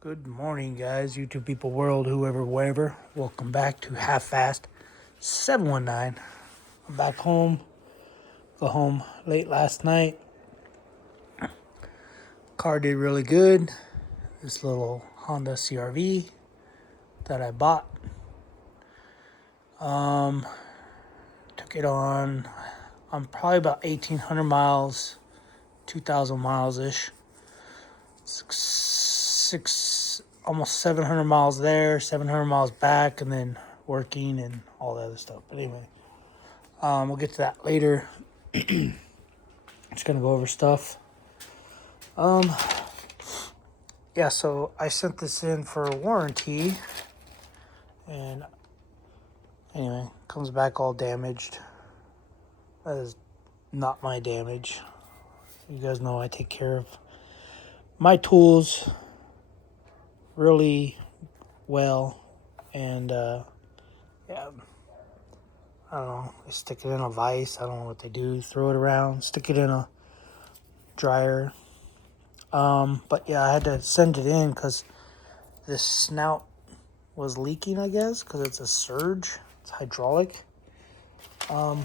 Good morning, guys, YouTube people, world, whoever, wherever. Welcome back to Half Fast 719. I'm back home. Got home late last night. Car did really good. This little Honda CRV that I bought. Took it on probably about 1,800 miles, 2,000 miles ish. Almost 700 miles there, 700 miles back, and then working and all that other stuff. But anyway, we'll get to that later. Just gonna go over stuff. Yeah, so I sent this in for a warranty, and anyway, comes back all damaged. That is not my damage. You guys know I take care of my tools really well, and yeah, I don't know, they stick it in a vise, I don't know what they do, throw it around, stick it in a dryer. But yeah, I had to send it in because this snout was leaking, I guess, because it's a surge, it's hydraulic. But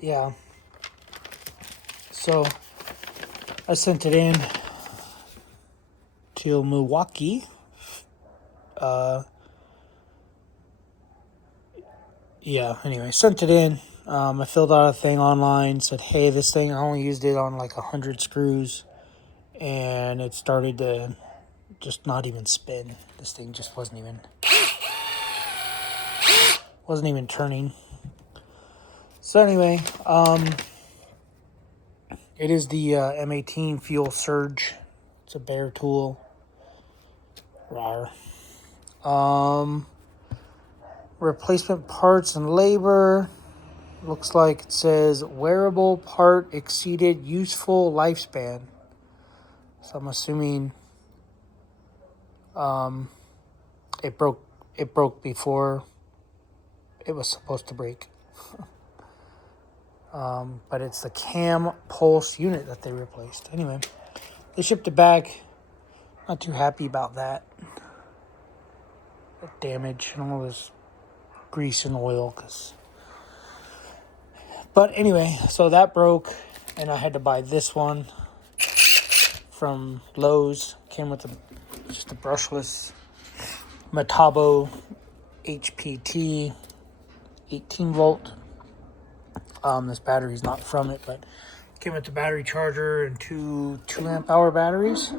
yeah, so I sent it in to Milwaukee. Yeah, anyway, sent it in. I filled out a thing online, said, hey, this thing, I only used it on like 100 screws, and it started to just not even spin. This thing just wasn't even turning. So anyway, it is the M18 Fuel Surge. It's a Bear tool. Rawr. Replacement parts and labor. Looks like it says wearable part exceeded useful lifespan. So I'm assuming it broke before it was supposed to break. But it's the cam pulse unit that they replaced. Anyway, they shipped it back. Not too happy about that. The damage and all this grease and oil. But anyway, so that broke, and I had to buy this one from Lowe's. Came with just a brushless Metabo HPT 18 volt. This battery's not from it, but came with the battery charger and two 2 amp hour batteries.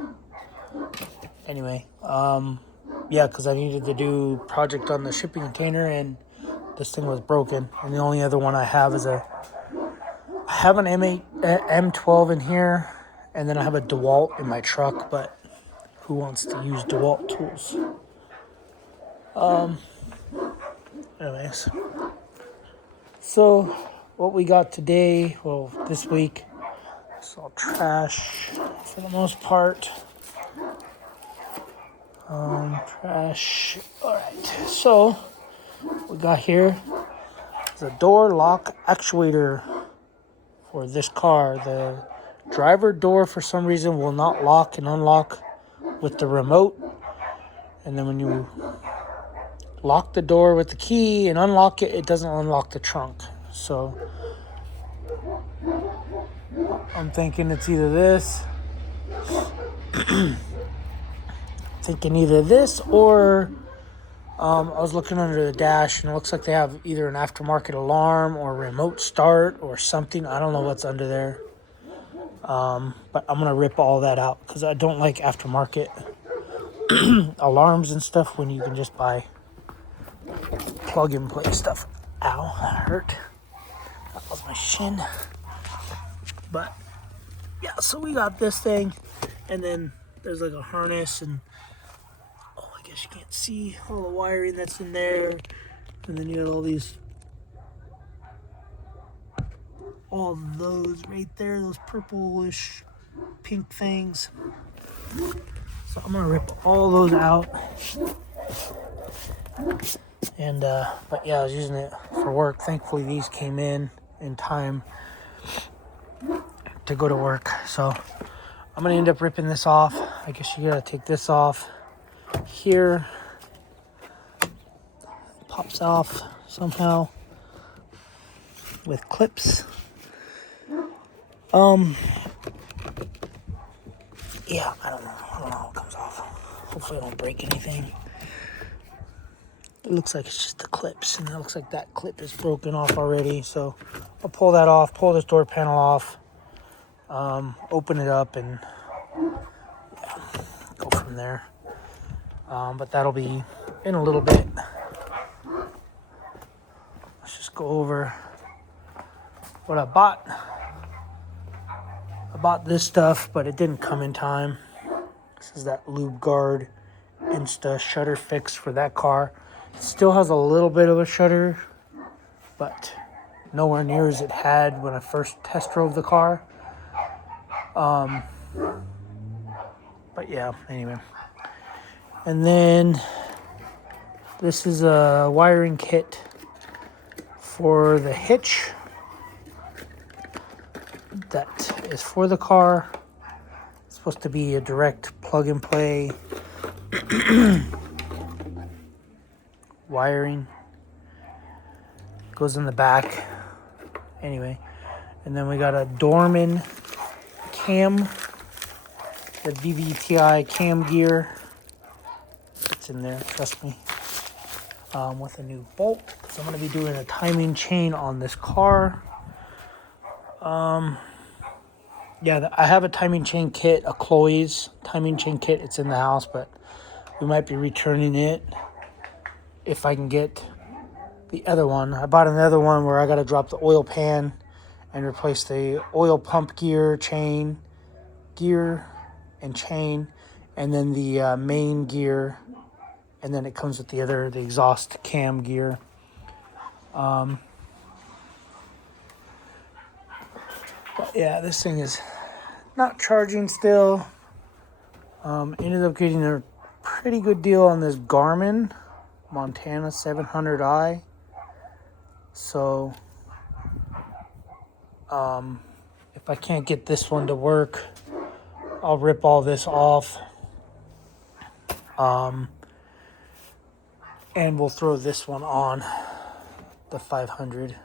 Anyway, yeah, because I needed to do project on the shipping container, and this thing was broken. And the only other one I have is I have an M12 in here, and then I have a DeWalt in my truck, but who wants to use DeWalt tools? Anyways, so what we got today, well, this week, it's all trash for the most part. Trash. All right, so we got here the door lock actuator for this car. The driver door, for some reason, will not lock and unlock with the remote, and then when you lock the door with the key and unlock it, it doesn't unlock the trunk. So I'm thinking it's either this. Or I was looking under the dash, and it looks like they have either an aftermarket alarm or remote start or something. I don't know what's under there. But I'm going to rip all that out because I don't like aftermarket alarms and stuff when you can just buy plug and play stuff. Ow, that hurt. That was my shin. But yeah, so we got this thing, and then there's like a harness, and I guess you can't see all the wiring that's in there. And then you got all those right there, those purplish pink things. So I'm gonna rip all those out. And but yeah, I was using it for work. Thankfully these came in time to go to work. So I'm going to end up ripping this off. I guess you got to take this off here. Pops off somehow with clips. Yeah, I don't know how it comes off. Hopefully I don't break anything. It looks like it's just the clips, and it looks like that clip is broken off already. So I'll pull that off, pull this door panel off, open it up, and go from there. But that'll be in a little bit. Let's just go over what I bought. I bought this stuff, but it didn't come in time. This is that Lube Guard Insta shutter fix for that car. It still has a little bit of a shutter, but nowhere near as it had when I first test drove the car. But yeah, anyway. And then this is a wiring kit for the hitch that is for the car. It's supposed to be a direct plug and play wiring. Goes in the back. Anyway, and then we got a Dorman cam, the VVTi cam gear. It's in there, trust me. With a new bolt, because I'm going to be doing a timing chain on this car. Yeah, I have a timing chain kit, a Chloe's timing chain kit. It's in the house, but we might be returning it if I can get the other one. I bought another one where I got to drop the oil pan and replace the oil pump gear and chain, and then the main gear, and then it comes with the exhaust cam gear. But yeah, this thing is not charging still. Ended up getting a pretty good deal on this Garmin Montana 700i. So, if I can't get this one to work, I'll rip all this off. And we'll throw this one on the 500.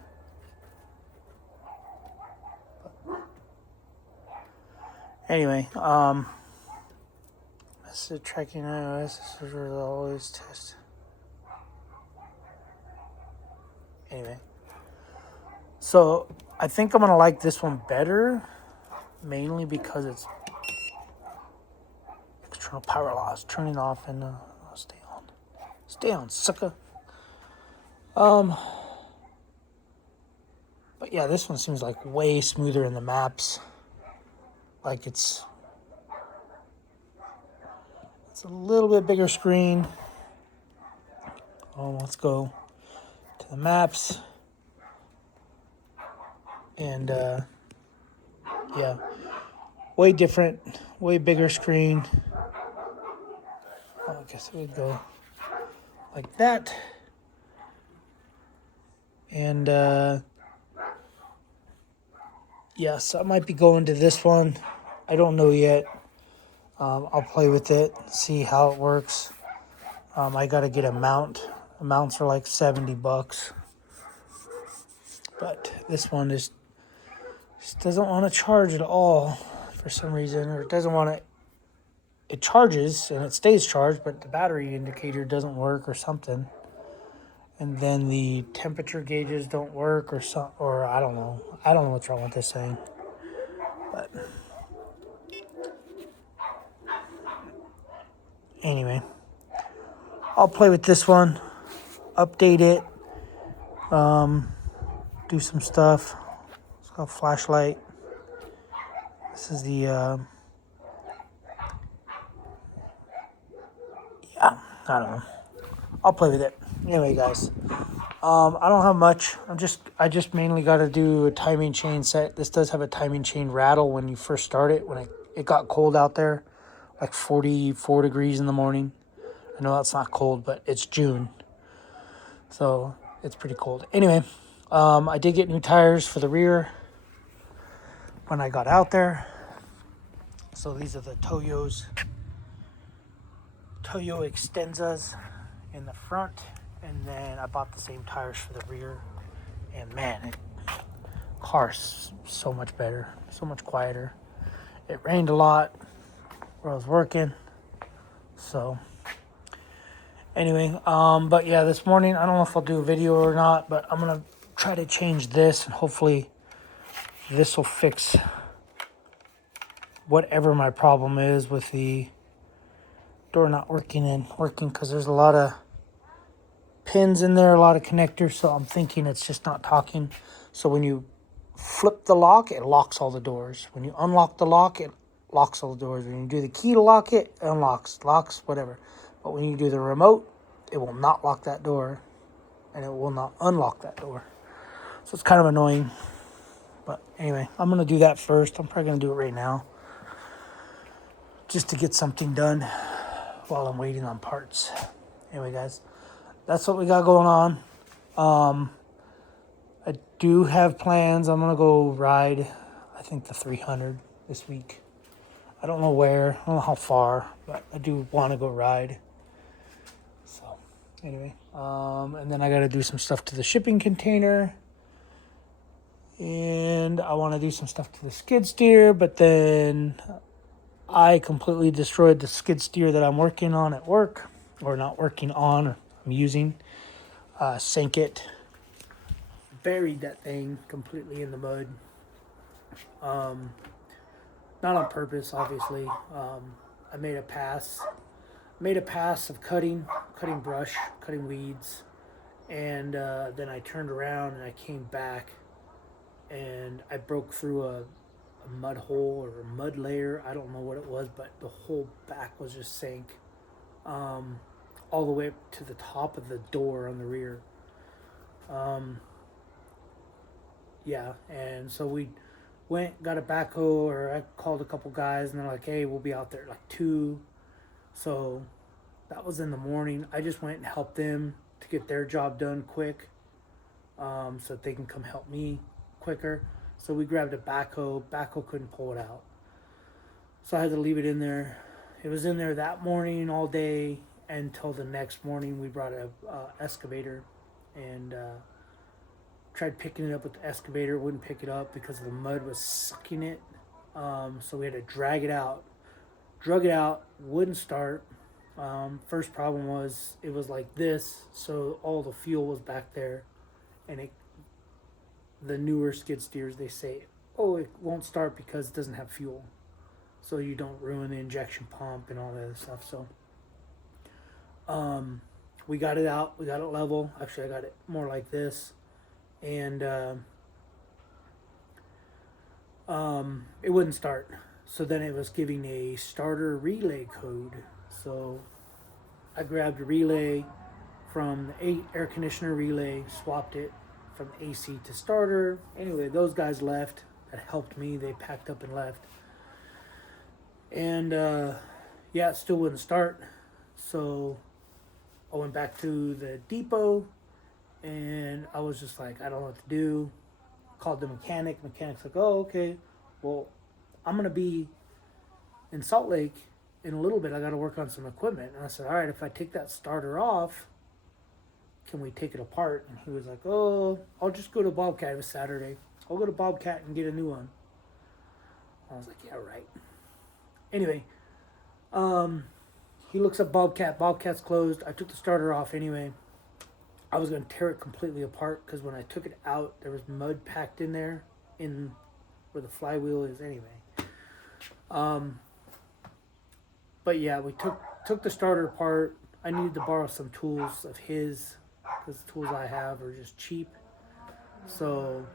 Anyway, this is tracking iOS. This is where they'll always test. Anyway, so I think I'm gonna like this one better, mainly because it's external power loss, turning off and stay on, sucker. But yeah, this one seems like way smoother in the maps. Like it's a little bit bigger screen. Let's go to the maps. And yeah, way different, way bigger screen. I guess it would go like that. And yes, I might be going to this one. I don't know yet. I'll play with it, see how it works. I gotta get a mount. The mounts are like $70. But this one just doesn't want to charge at all for some reason, or it doesn't want to. It charges and it stays charged, but the battery indicator doesn't work or something. And then the temperature gauges don't work or I don't know. I don't know what's wrong with this thing. But anyway, I'll play with this one, update it, do some stuff. It's got a flashlight. This is the yeah, I don't know. I'll play with it. Anyway, guys, I don't have much. I just mainly got to do a timing chain set. This does have a timing chain rattle when you first start it. When it got cold out there, like 44 degrees in the morning. I know that's not cold, but it's June, so it's pretty cold. Anyway, I did get new tires for the rear when I got out there. So these are the Toyo Extensas in the front, and then I bought the same tires for the rear. And man, car's so much better, so much quieter. It rained a lot where I was working, so anyway, but yeah, this morning I don't know if I'll do a video or not, but I'm gonna try to change this, and hopefully this will fix whatever my problem is with the door not working, because there's a lot of pins in there, a lot of connectors, so I'm thinking it's just not talking. So when you flip the lock, it locks all the doors. When you unlock the lock, it locks all the doors. When you do the key to lock it, it unlocks, locks, whatever. But when you do the remote, it will not lock that door, and it will not unlock that door. So it's kind of annoying. But anyway, I'm going to do that first. I'm probably going to do it right now, just to get something done while I'm waiting on parts. Anyway, guys, that's what we got going on. I do have plans. I'm going to go ride, I think, the 300 this week. I don't know where. I don't know how far, but I do want to go ride. So, anyway. And then I got to do some stuff to the shipping container. And I want to do some stuff to the skid steer, but then I completely destroyed the skid steer that I'm working on at work. Or not working on, or I'm using. Sank it. Buried that thing completely in the mud. Not on purpose, obviously. I made a pass of cutting brush, cutting weeds, and then I turned around and I came back, and I broke through a mud hole or a mud layer. I don't know what it was, but the whole back was just sank, all the way up to the top of the door on the rear. Yeah, and so we got a backhoe, or I called a couple guys, and they're like, hey, we'll be out there at like 2. So that was in the morning. I just went and helped them to get their job done quick, so that they can come help me quicker. So we grabbed a backhoe. Backhoe couldn't pull it out, so I had to leave it in there. It was in there that morning all day until the next morning. We brought a excavator and tried picking it up with the excavator. It wouldn't pick it up because the mud was sucking it. So we had to drag it out. Drug it out, wouldn't start. First problem was it was like this, so all the fuel was back there, and the newer skid steers, they say, oh, it won't start because it doesn't have fuel, so you don't ruin the injection pump and all that other stuff. So we got it out, we got it level. Actually, I got it more like this, and it wouldn't start. So then it was giving a starter relay code. So I grabbed a relay from the air conditioner relay, swapped it from AC to starter. Anyway, those guys left. That helped me. They packed up and left. And yeah, it still wouldn't start. So I went back to the depot, and I was just like, I don't know what to do. Called the mechanic. Mechanic's like, oh, okay. Well, I'm going to be in Salt Lake in a little bit. I got to work on some equipment. And I said, all right, if I take that starter off, can we take it apart? And he was like, oh, I'll just go to Bobcat. It was Saturday. I'll go to Bobcat and get a new one. I was like, yeah, right. Anyway, he looks up Bobcat. Bobcat's closed. I took the starter off anyway. I was going to tear it completely apart because when I took it out, there was mud packed in there in where the flywheel is anyway. But yeah, we took the starter apart. I needed to borrow some tools of his because the tools I have are just cheap. So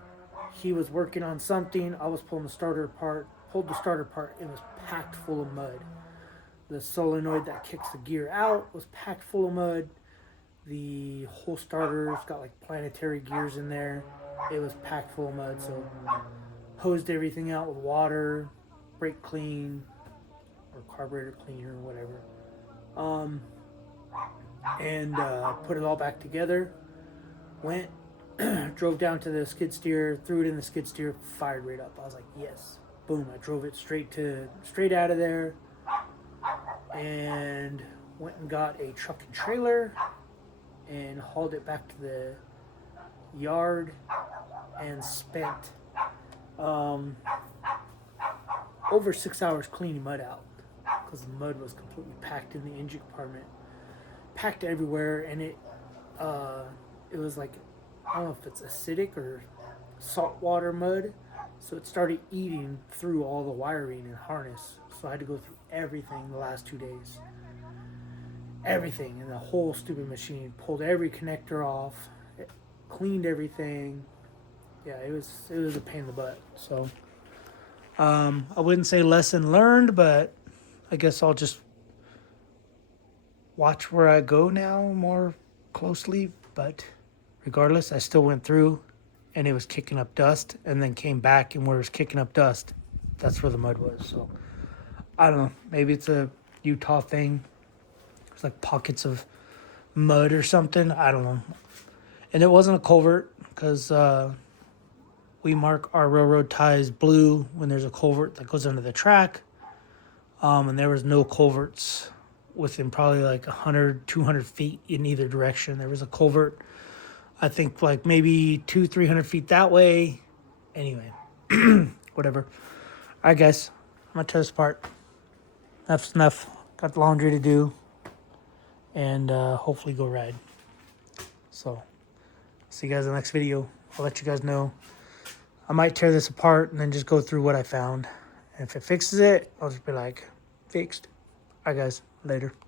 he was working on something. I was pulling the starter apart. Pulled the starter apart. It was packed full of mud. The solenoid that kicks the gear out was packed full of mud. The whole starter's got like planetary gears in there. It was packed full of mud. So hosed everything out with water, brake clean, or carburetor cleaner, or whatever. And put it all back together. Went, drove down to the skid steer, threw it in the skid steer, fired right up. I was like, yes, boom, I drove it straight out of there, and went and got a truck and trailer and hauled it back to the yard and spent over 6 hours cleaning mud out because the mud was completely packed in the engine compartment, packed everywhere, and it was like, I don't know if it's acidic or saltwater mud, so it started eating through all the wiring and harness. So I had to go through everything the last 2 days, everything, and the whole stupid machine. Pulled every connector off, cleaned everything. Yeah, it was a pain in the butt. So I wouldn't say lesson learned, but I guess I'll just watch where I go now more closely. But regardless, I still went through, and it was kicking up dust, and then came back, and where it was kicking up dust, that's where the mud was. So I don't know. Maybe it's a Utah thing. It's like pockets of mud or something. I don't know. And it wasn't a culvert because we mark our railroad ties blue when there's a culvert that goes under the track. And there was no culverts within probably like 100, 200 feet in either direction. There was a culvert, I think like maybe 200-300 feet that way. Anyway, whatever. All right, guys, I'm going to tear this apart. Enough's enough. Got laundry to do. And hopefully go ride. So, see you guys in the next video. I'll let you guys know. I might tear this apart and then just go through what I found. And if it fixes it, I'll just be like, fixed. All right, guys. Later.